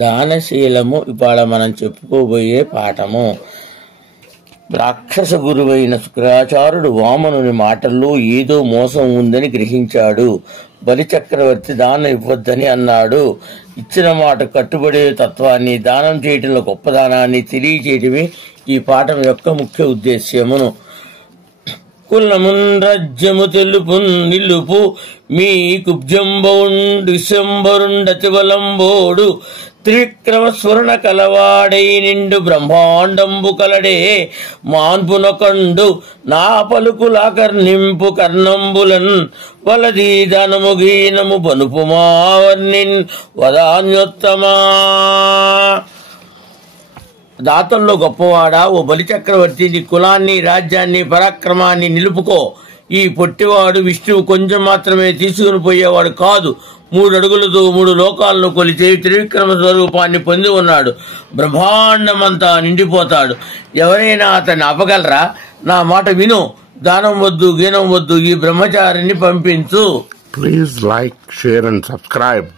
దానశీలము ఇవాళ మనం చెప్పుకోబోయే పాఠము. రాక్షస గురువైన శుక్రాచార్యుడు వామనుని మాటల్లో ఏదో మోసం ఉందని గ్రహించాడు. బలిచక్రవర్తి దానం ఇవ్వద్దని అన్నాడు. ఇచ్చిన మాట కట్టుబడే తత్వాన్ని, దానం చేయటంలో గొప్పదానాన్ని తెలియచేయటమే ఈ పాఠం యొక్క ముఖ్య ఉద్దేశ్యమును. కులమున్ రాజ్యము తెలుపు నిలుపు మీ కుబ్జంబౌండిశంబరుండతివలంబోడు త్రివిక్రమ స్వర్ణ కలవాడై నిండు బ్రహ్మాండంబు కలడే మాన్పునకండు నా పలుకులాకర్నింపు కర్ణంబులన్ వలదీ ధనము గీనము బనుపు మావర్నిన్ వదాన్యోత్తమా. దాతల్లో గొప్పవాడా, ఓ బలిచక్రవర్తి, నీ కులాన్ని, రాజ్యాన్ని, పరాక్రమాన్ని నిలుపుకో. ఈ పొట్టివాడు విష్ణువు కొంచెం మాత్రమే తీసుకుని పోయేవాడు కాదు. 3 అడుగులతో 3 లోకాలను కొలిచే త్రివిక్రమ స్వరూపాన్ని పొంది ఉన్నాడు. బ్రహ్మాండమంతా నిండిపోతాడు. ఎవరైనా అతన్ని ఆపగలరా? నా మాట విను. దానం వద్దు, గీనం వద్దు, ఈ బ్రహ్మచారిని పంపించు. Please like, share and subscribe.